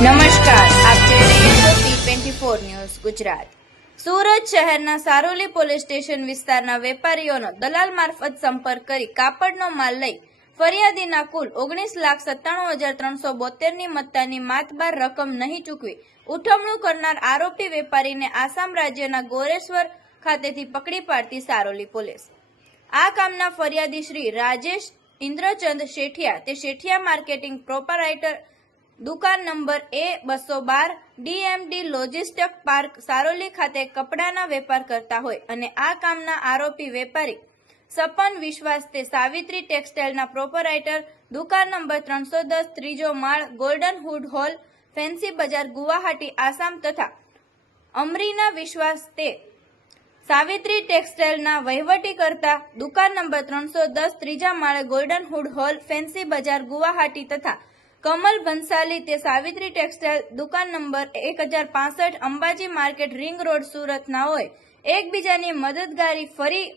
નમસ્કાર, આપ જોઈ રહ્યા છો ન્યૂઝ ગુજરાત. સુરત શહેરના સારોલી પોલીસ સ્ટેશન વિસ્તારના વેપારીઓનો દલાલ મારફત સંપર્ક કરી કાપડનો માલ લઈ ફરિયાદીના કુલ ઓગણીસ લાખ સત્તાણું હજાર ત્રણસો બોતેરની મત્તાની માતબાર રકમ નહીં ચૂકવી ઉઠમણું કરનાર આરોપી વેપારીને આસામ રાજ્યના ગોરેશ્વર ખાતેથી પકડી પાડતી સારોલી પોલીસ. આ કામના ફરિયાદી શ્રી રાજેશ ઇન્દ્રચંદ શેઠિયા, તે શેઠિયા માર્કેટિંગ પ્રોપરાઇટર દુકાન નંબર એ બસો બાર ડીએમડી લોજિસ્ટિક પાર્ક સારોલી ખાતે કપડાના વેપાર કરતા હોય અને આ કામના આરોપી વેપારી સપન વિશ્વાસ તે સાવિત્રી ટેક્સટાઇલના પ્રોપરાઇટર. દુકાન નંબર ત્રણસો દસ ત્રીજો માળ ગોલ્ડન હુડ હોલ ફેન્સી બજાર ગુવાહાટી આસામ તથા અમરીના વિશ્વાસ તે સાવિત્રી ટેક્સટાઇલના વહીવટી કરતા દુકાન નંબર ત્રણસો દસ ત્રીજા માળે ગોલ્ડન હુડ હોલ ફેન્સી બજાર ગુવાહાટી તથા કમલ ભંસાલી તે સાવિત્રી ટેક્સટાઇલ દુકાન નંબર એક હજાર પાસઠ Ambaji market ring road Surat ના હોય. એકબીજાની મદદગારી ફરી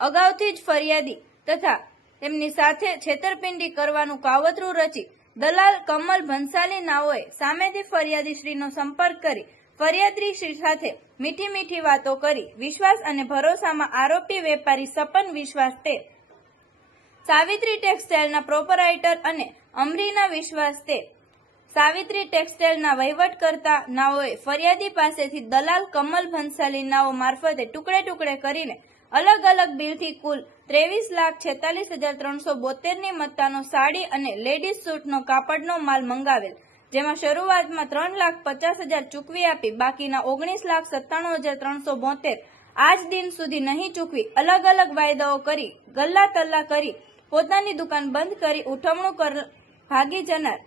અગાઉથી જ ફરિયાદી તથા તેમની સાથે છેતરપિંડી કરવાનું કાવતરું રચી દલાલ કમલ ભંસાલી નાઓએ સામેથી ફરિયાદી શ્રીનો સંપર્ક કરી ફરિયાદી શ્રી સાથે મીઠી મીઠી વાતો કરી વિશ્વાસ અને ભરોસામાં આરોપી વેપારી સપન વિશ્વાસ તે સાવિત્રી ટેક્સટાઇલના પ્રોપરાઇટર અને અમરીના વિશ્વાસ તે સાવિત્રી ટેક્સટાઇલના વહીવટ કરતા નાઓએ ફરિયાદી પાસેથી દલાલ કમલ ભંસાલી નાઓ મારફતે ટુકડે ટુકડે કરીને અલગ અલગ બિલથી કુલ ત્રેવીસ લાખ છેતાલીસ હજાર ત્રણસો બોતેરની મત્તાનો સાડી અને લેડીઝ સૂટનો કાપડનો માલ મંગાવેલ, જેમાં શરૂઆતમાં ત્રણ લાખ પચાસ હજાર ચૂકવી આપી, બાકીના ઓગણીસ લાખ સત્તાણું હજાર ત્રણસો બોતેર આજ દિન સુધી નહીં ચૂકવી, અલગ અલગ વાયદાઓ કરી, ગલ્લા તલ્લા કરી, પોતાની દુકાન બંધ કરી, ઉઠવણું ભાગી જનાર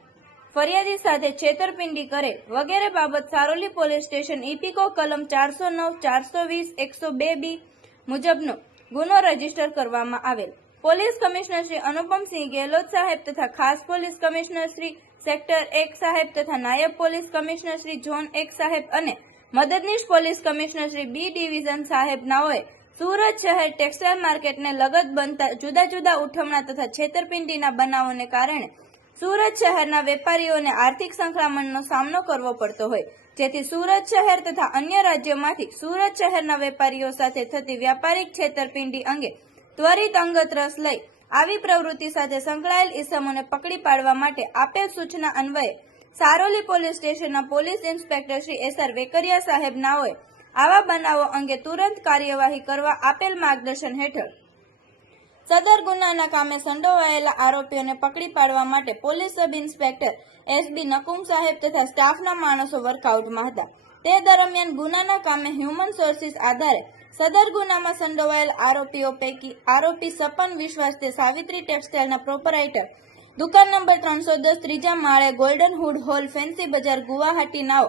ફરિયાદી સાથે છેતરપિંડી કરે વગેરે બાબત સારોલી પોલીસ સ્ટેશન ઇપિકો કલમ ચારસો નવ, ચારસો વીસ, એકસો બે બી મુજબનો ગુનો રજિસ્ટર કરવામાં આવેલ. પોલીસ કમિશનર શ્રી અનુપમસિંહ ગેહલોત સાહેબ તથા ખાસ પોલીસ કમિશનર શ્રી સેક્ટર એક સાહેબ તથા નાયબ પોલીસ કમિશનર શ્રી ઝોન એક સાહેબ અને મદદનીશ police commissioner Shri B division સાહેબ નાઓએ સુરત શહેર ટેક્સટાઇલ માર્કેટને લગત બનતા જુદા જુદા ઉઠમણા તથા છેતરપિંડીના બનાવોને કારણે સુરત શહેરના વેપારીઓને આર્થિક સંક્રમણનો સામનો કરવો પડતો હોય. જેથી સુરત શહેર તથા અન્ય રાજ્યોમાંથી સુરત શહેરના વેપારીઓ સાથે થતી વ્યાપારિક છેતરપિંડી અંગે ત્વરિત અંગત રસ લઈ આવી પ્રવૃત્તિ સાથે સંકળાયેલ ઇસમોને પકડી પાડવા માટે આપેલ સૂચના અન્વયે સારોલી પોલીસ સ્ટેશનના police inspector Shri S R Vekariya સાહેબ નાઓએ આવા બનાવો અંગે તુરંત કાર્યવાહી કરવા આપેલ માર્ગદર્શન હેઠળ સદર ગુનાના કામે સંડોવાયેલા આરોપીઓને પકડી પાડવા માટે police sub inspector SB Nakum સાહેબ તથા સ્ટાફના માણસો વર્કઆઉટમાં હતા. તે દરમિયાન ગુનાના કામે હ્યુમન સોર્સિસ આધારે સદર ગુનામાં સંડોવાયેલ આરોપીઓ પૈકી આરોપી સપન વિશ્વાસ તે સાવિત્રી ટેક્સટાઇલના પ્રોપરાઇટર. દુકાન નંબર ત્રણસો દસ ત્રીજા માળે ગોલ્ડન હુડ હોલ ફેન્સી બજાર ગુવાહાટી નાઓ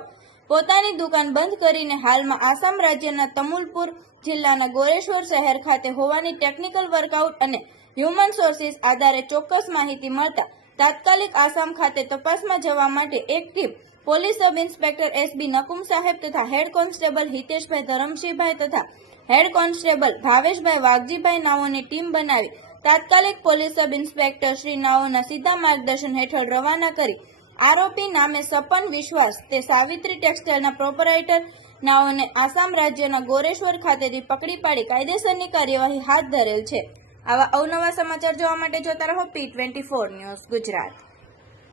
પોતાની દુકાન બંધ કરીને હાલમાં આસામ રાજ્યના તમુલપુર જિલ્લાના ગોરેશ્વર શહેર ખાતે હોવાની ટેકનિકલ વર્કઆઉટ અને હ્યુમન સોર્સિસ આધારે ચોક્કસ માહિતી મળતા તાત્કાલિક આસામ ખાતે તપાસમાં જવા માટે એક team police sub inspector S B Nakum સાહેબ તથા હેડ કોન્સ્ટેબલ હિતેશભાઈ ધરમશીભાઈ તથા હેડ કોન્સ્ટેબલ ભાવેશભાઈ વાઘજીભાઈ નાઓની ટીમ બનાવી તાત્કાલિક પોલીસ સબ ઇન્સ્પેક્ટર શ્રી નાઓના સીધા માર્ગદર્શન હેઠળ રવાના કરી આરોપી નામે સપન વિશ્વાસ તે સાવિત્રી ટેક્સટાઇલના પ્રોપરાઇટર નાઓને આસામ રાજ્યના ગોરેશ્વર ખાતેથી પકડી પાડી કાયદેસરની કાર્યવાહી હાથ ધરેલ છે. આવા અવનવા સમાચાર જોવા માટે જોતા રહો P twenty four news Gujarat.